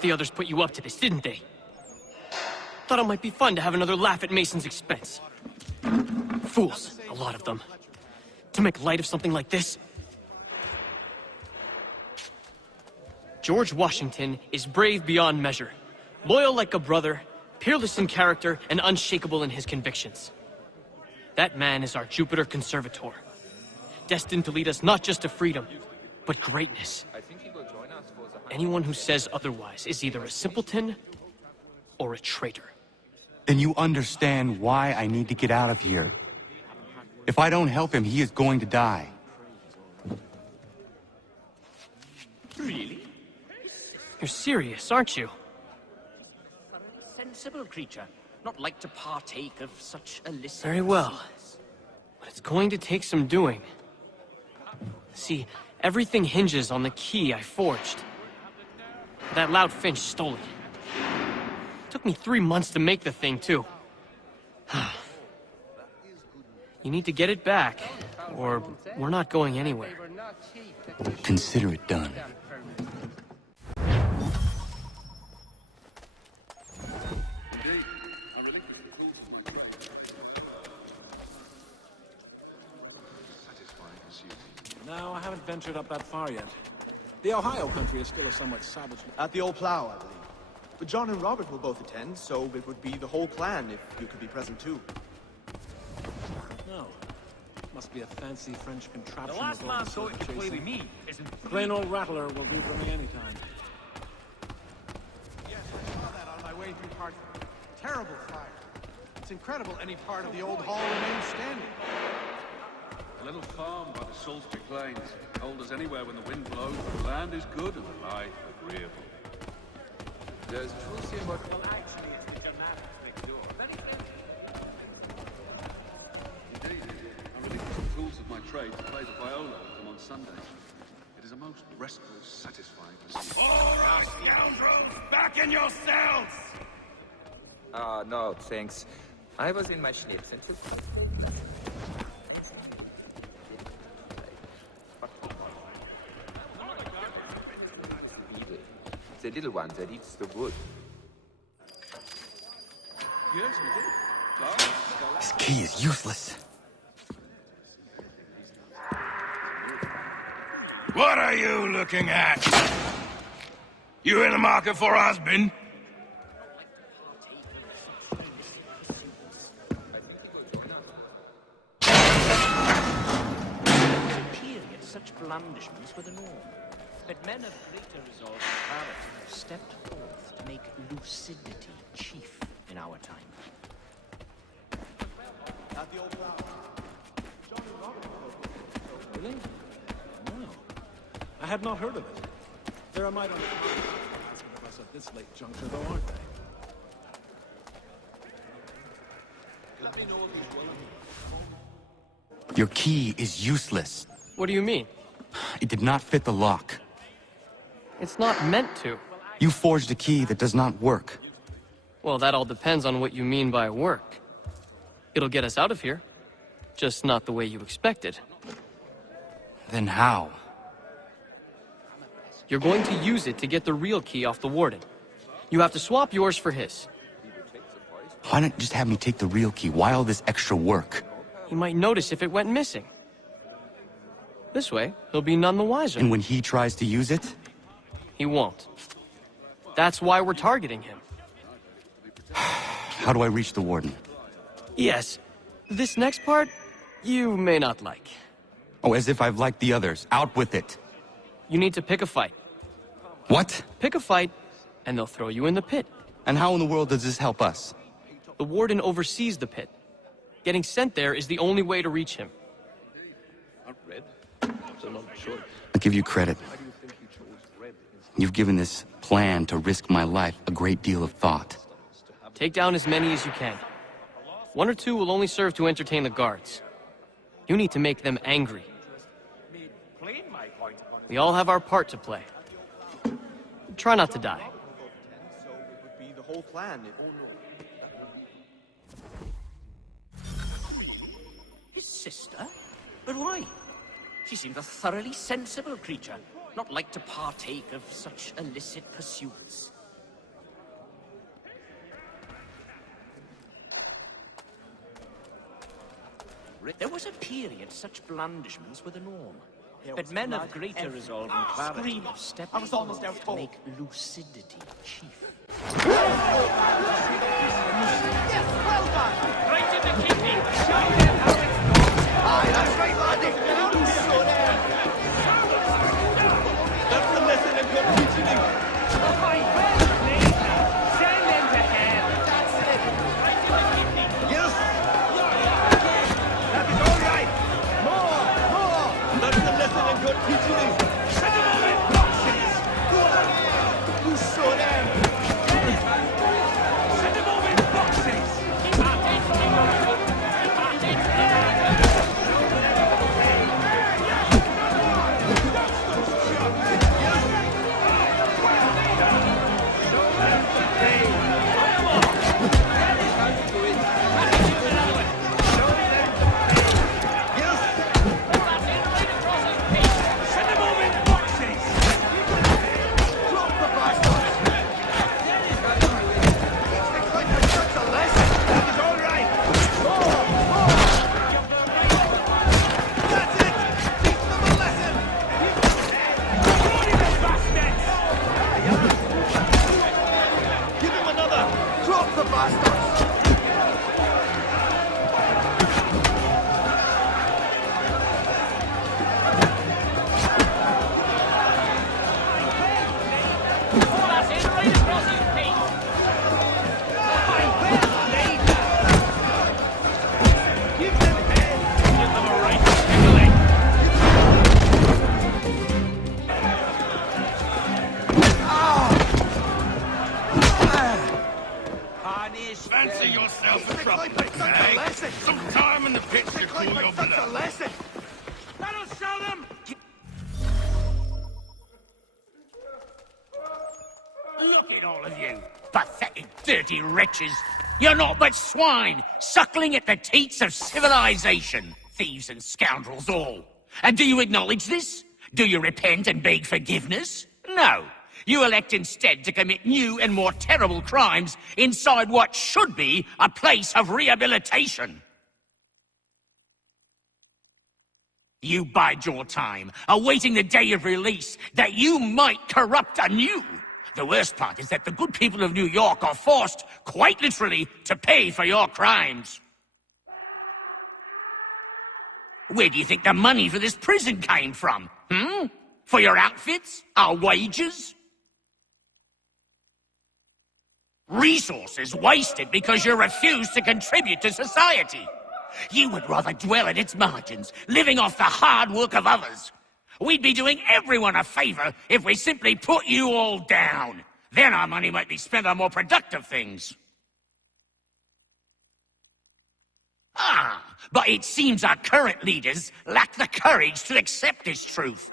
The others put you up to this, didn't they? Thought it might be fun to have another laugh at Mason's expense. Fools, a lot of them. To make light of something like this. George Washington is brave beyond measure, loyal like a brother, peerless in character, and unshakable in his convictions. That man is our Jupiter Conservator, destined to lead us not just to freedom, but greatness. Anyone who says otherwise is either a simpleton or a traitor. Then you understand why I need to get out of here. If I don't help him, he is going to die. Really? You're serious, aren't you? Sensible creature, not like to partake of such illicit. Very well. But it's going to take some doing. See, everything hinges on the key I forged. That loud Finch stole it. Took me 3 months to make the thing, too. You need to get it back, or we're not going anywhere. Consider it done. No, I haven't ventured up that far yet. The Ohio country is still a somewhat savage... At the Old Plough, I believe. But John and Robert will both attend, so it would be the whole clan if you could be present too. No. Must be a fancy French contraption. The last man going to play with me isn't... Plain old rattler will do for me anytime. Yes, I saw that on my way through Hartford. Terrible fire. It's incredible any part of the old hall remains standing. A little farm by the Salisbury Plains. Cold as anywhere when the wind blows, but the land is good and the life agreeable. There's truth in what... Well, actually, it's the Germanics next door. Very friendly. Indeed, I relinquish the tools of my trade to play the viola with them on Sundays. It is a most restful, satisfying pursuit. All right, scoundrels! Back in your cells! No, thanks. I was in my schnitz and just... The little one that eats the wood. Yes, we do. This key is useless. What are you looking at? You in the market for a husband? Period, such blandishments were the norm. But men of greater resolve and character have stepped forth to make lucidity chief in our time. At the Old Plough. John and Robert will both attend, so... Really? No. I had not heard of it. They're a mite on us at this late juncture, though, aren't they? Let me know if he's willing. Your key is useless. What do you mean? It did not fit the lock. It's not meant to. You forged a key that does not work. Well, that all depends on what you mean by work. It'll get us out of here. Just not the way you expected. Then how? You're going to use it to get the real key off the warden. You have to swap yours for his. Why not just have me take the real key? Why all this extra work? He might notice if it went missing. This way, he'll be none the wiser. And when he tries to use it? He won't. That's why we're targeting him. How do I reach the warden? Yes. This next part, you may not like. Oh, as if I've liked the others. Out with it. You need to pick a fight. What? Pick a fight, and they'll throw you in the pit. And how in the world does this help us? The warden oversees the pit. Getting sent there is the only way to reach him. I'll give you credit. You've given this plan to risk my life a great deal of thought. Take down as many as you can. 1 or 2 will only serve to entertain the guards. You need to make them angry. We all have our part to play. Try not to die. So it would be the whole clan if... His sister? But why? She seemed a thoroughly sensible creature. not like to partake of such illicit pursuits. There was a period such blandishments were the norm. But men of greater resolve and clarity have stepped forward to make lucidity chief. Yes, well done! Right in the kidney! Show them how it's done! Aye, that's right, laddie! Get out and show them! That's the lesson I've got teaching you! Send them to hell! That's it! Right in the kidney! Yes! That is all right! More! More! That's the lesson I've got teaching you! Set them all in boxes! Go on! You show them! Send them over in boxes! Keep our heads together! Keep our heads together! Send them over in boxes! Drop the bastards! Teach the clicker such a lesson! That is all right! More! More! That's it! Teach them a lesson! Give him another! Drop the bastards! That's it, right across his face! Give them head! Give them a right tickling! Fancy yourself a Teach the truffle, clicker such a eh? lesson! Some time in the pits Teach the to cool clicker your such a blood. lesson! That'll show them! Look at all of you, pathetic, dirty wretches. You're not but swine, suckling at the teats of civilization. Thieves and scoundrels all. And do you acknowledge this? Do you repent and beg forgiveness? No. You elect instead to commit new and more terrible crimes inside what should be a place of rehabilitation. You bide your time, awaiting the day of release, that you might corrupt anew. The worst part is that the good people of New York are forced, quite literally, to pay for your crimes. Where do you think the money for this prison came from? For your outfits? Our wages? Resources wasted because you refuse to contribute to society. You would rather dwell at its margins, living off the hard work of others. We'd be doing everyone a favor if we simply put you all down. Then our money might be spent on more productive things. But it seems our current leaders lack the courage to accept this truth.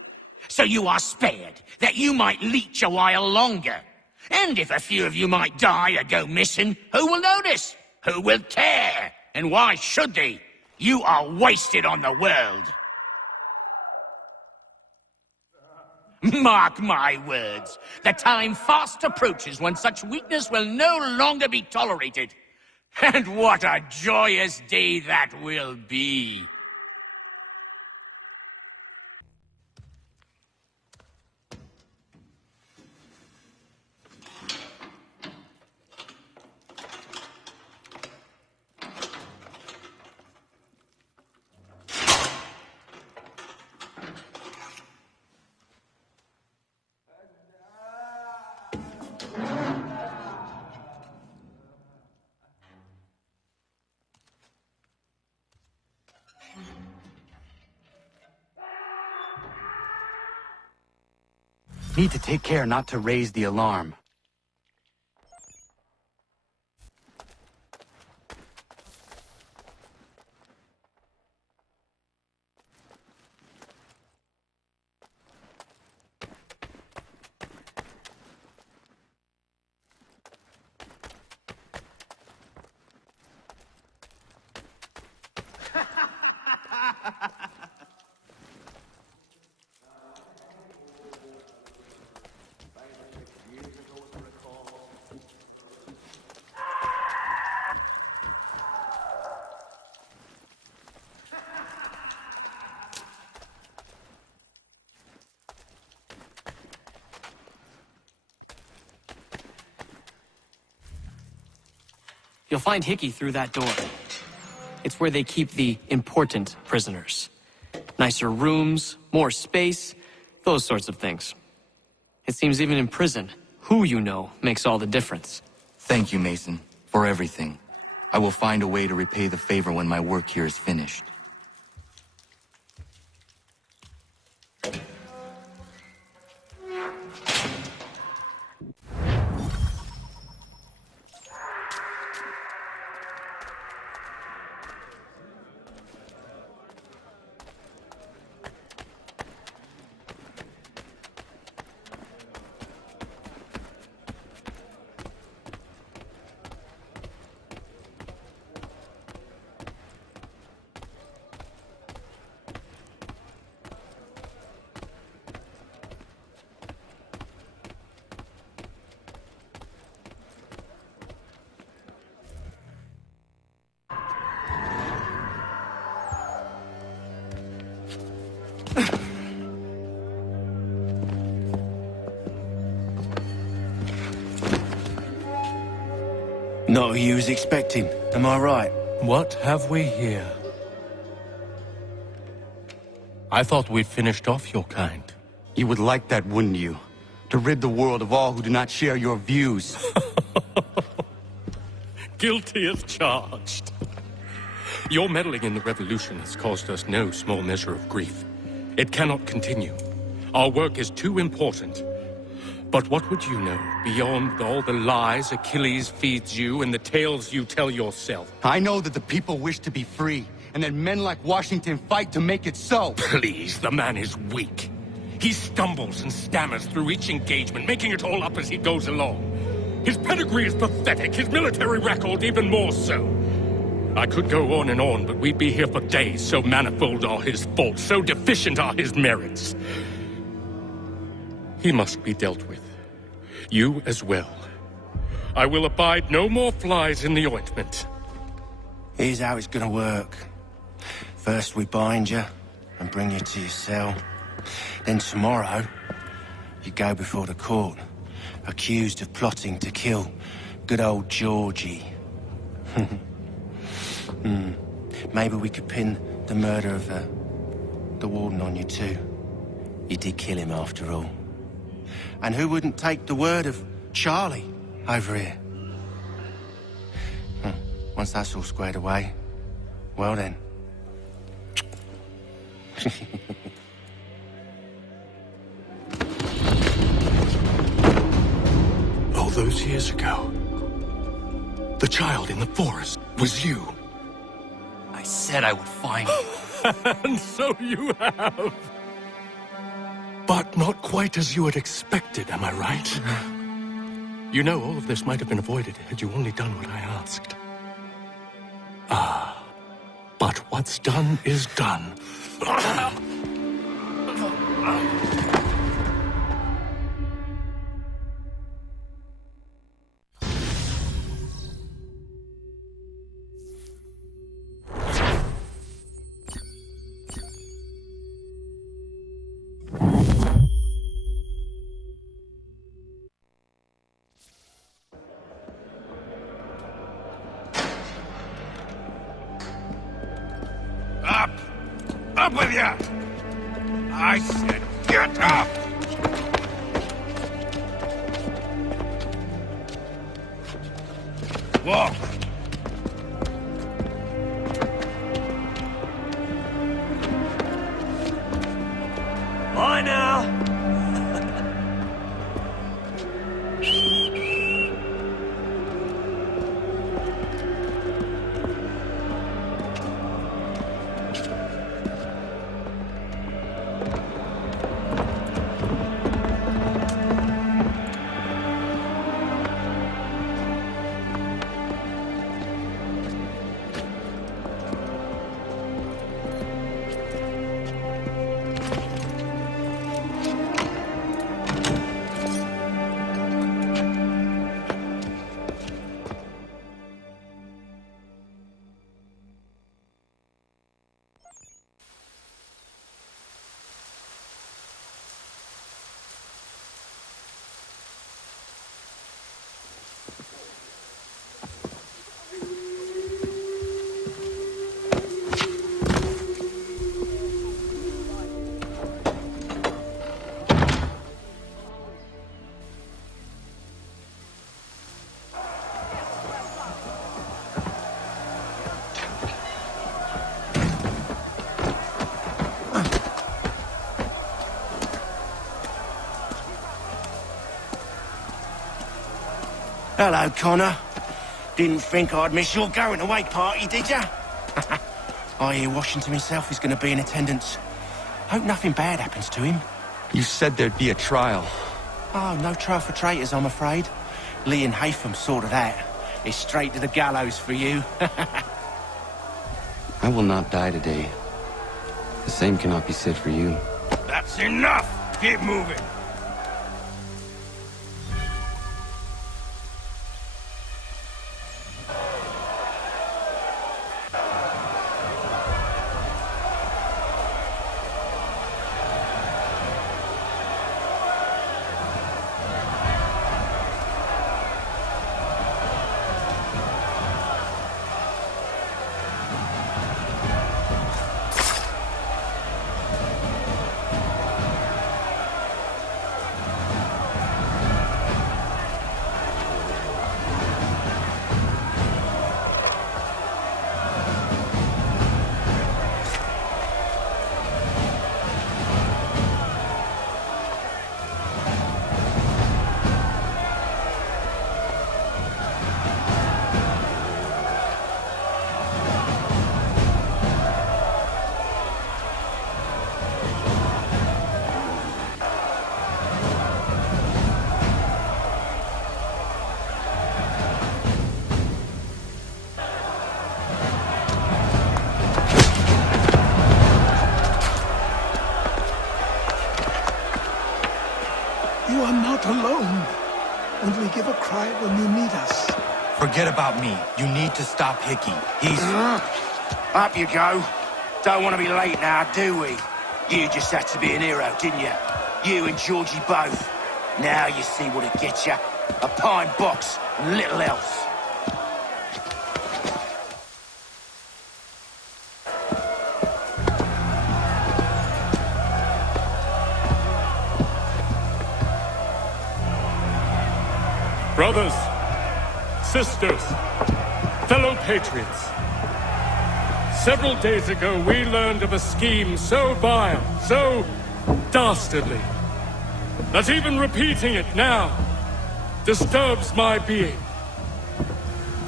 So you are spared, that you might leech a while longer. And if a few of you might die or go missing, who will notice? Who will care? And why should they? You are wasted on the world. Mark my words. The time fast approaches when such weakness will no longer be tolerated. And what a joyous day that will be. Need to take care not to raise the alarm. You'll find Hickey through that door. It's where they keep the important prisoners. Nicer rooms, more space, those sorts of things. It seems even in prison, who you know makes all the difference. Thank you, Mason, for everything. I will find a way to repay the favor when my work here is finished. Not who you was expecting, am I right? What have we here? I thought we'd finished off your kind. You would like that, wouldn't you? To rid the world of all who do not share your views. Guilty as charged. Your meddling in the revolution has caused us no small measure of grief. It cannot continue. Our work is too important. But what would you know beyond all the lies Achilles feeds you and the tales you tell yourself? I know that the people wish to be free, and that men like Washington fight to make it so. Please, the man is weak. He stumbles and stammers through each engagement, making it all up as he goes along. His pedigree is pathetic, his military record even more so. I could go on and on, but we'd be here for days, so manifold are his faults, so deficient are his merits. He must be dealt with. You as well. I will abide no more flies in the ointment. Here's how it's gonna work. First we bind you and bring you to your cell. Then tomorrow, you go before the court, accused of plotting to kill good old Georgie. Maybe we could pin the murder of the warden on you too. You did kill him after all. And who wouldn't take the word of Charlie over here? Once that's all squared away, well then. All those years ago, the child in the forest was you. I said I would find you. And so you have. But not quite as you had expected, am I right? You know, all of this might have been avoided had you only done what I asked. Ah, but what's done is done. Up with you! I said get up! Walk! Bye now! Hello, Connor. Didn't think I'd miss your going-away party, did ya? I hear Washington himself is going to be in attendance. Hope nothing bad happens to him. You said there'd be a trial. Oh, no trial for traitors, I'm afraid. Lee and Haytham sorted that. It's straight to the gallows for you. I will not die today. The same cannot be said for you. That's enough! Keep moving! You are not alone. Only give a cry when you need us. Forget about me. You need to stop Hickey. He's... Up you go. Don't want to be late now, do we? You just had to be an hero, didn't you? You and Georgie both. Now you see what it gets you. A pine box and little else. Brothers, sisters, fellow patriots. Several days ago, we learned of a scheme so vile, so dastardly, that even repeating it now disturbs my being.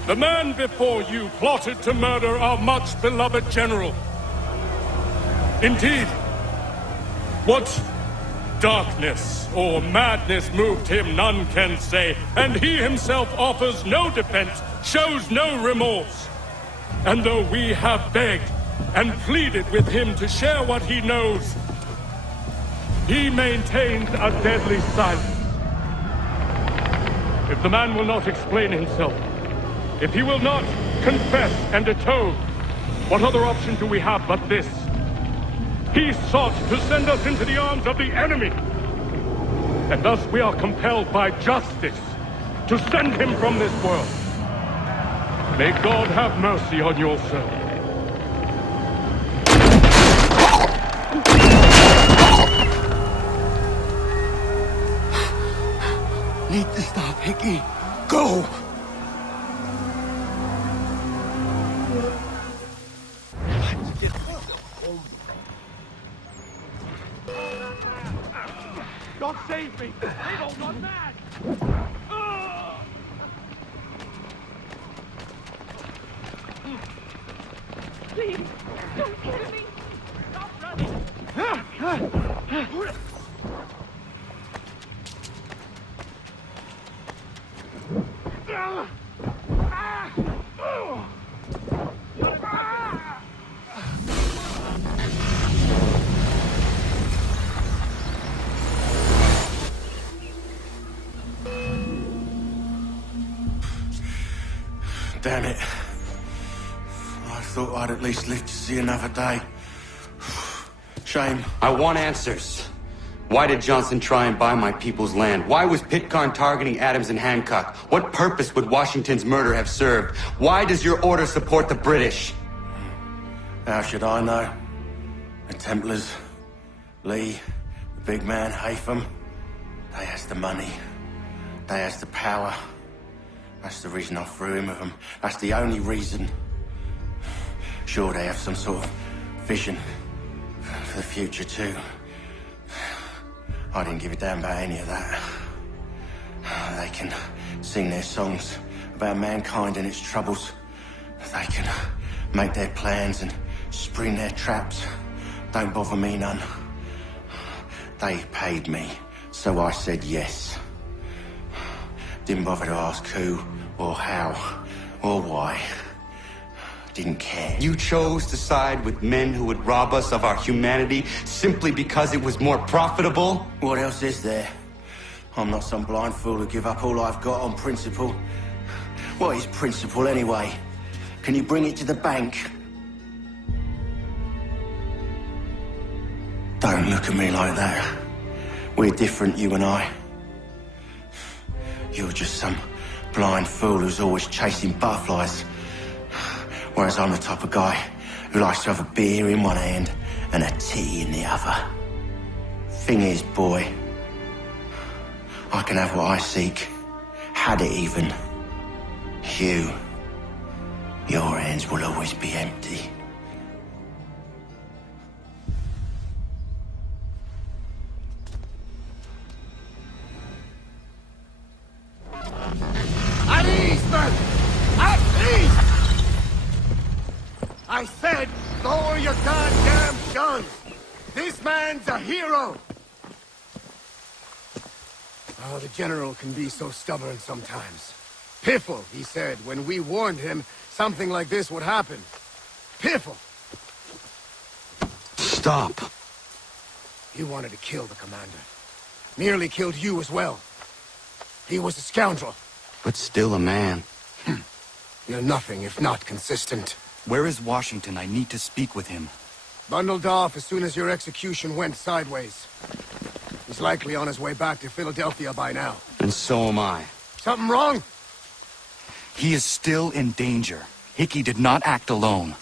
The man before you plotted to murder our much-beloved general. Indeed, what darkness or madness moved him, none can say, and he himself offers no defense, shows no remorse. And though we have begged and pleaded with him to share what he knows, he maintains a deadly silence. If the man will not explain himself, if he will not confess and atone, what other option do we have but this? He sought to send us into the arms of the enemy. And thus we are compelled by justice to send him from this world. May God have mercy on your soul. Need to stop Hickey. Go! God save me! They've all gone mad! Please, don't kill me! Stop running! Damn it. I thought I'd at least live to see another day. Shame. I want answers. Why did Johnson try and buy my people's land? Why was Pitcairn targeting Adams and Hancock? What purpose would Washington's murder have served? Why does your order support the British? How should I know? The Templars, Lee, the big man, Haytham, they has the money. They has the power. That's the reason I threw in with them. That's the only reason. Sure, they have some sort of vision for the future, too. I didn't give a damn about any of that. They can sing their songs about mankind and its troubles. They can make their plans and spring their traps. Don't bother me none. They paid me, so I said yes. Didn't bother to ask who, or how, or why. Didn't care. You chose to side with men who would rob us of our humanity simply because it was more profitable? What else is there? I'm not some blind fool who give up all I've got on principle. What is principle anyway? Can you bring it to the bank? Don't look at me like that. We're different, you and I. You're just some blind fool who's always chasing butterflies. Whereas I'm the type of guy who likes to have a beer in one hand and a tea in the other. Thing is, boy, I can have what I seek. Had it even. Your hands will always be empty. At ease, men! At ease! I said, lower your goddamn guns! This man's a hero! Oh, the General can be so stubborn sometimes. Piffle, he said, when we warned him something like this would happen. Piffle! Stop. He wanted to kill the commander. Nearly killed you as well. He was a scoundrel. But still a man. You're nothing if not consistent. Where is Washington? I need to speak with him. Bundled off as soon as your execution went sideways. He's likely on his way back to Philadelphia by now. And so am I. Something wrong? He is still in danger. Hickey did not act alone.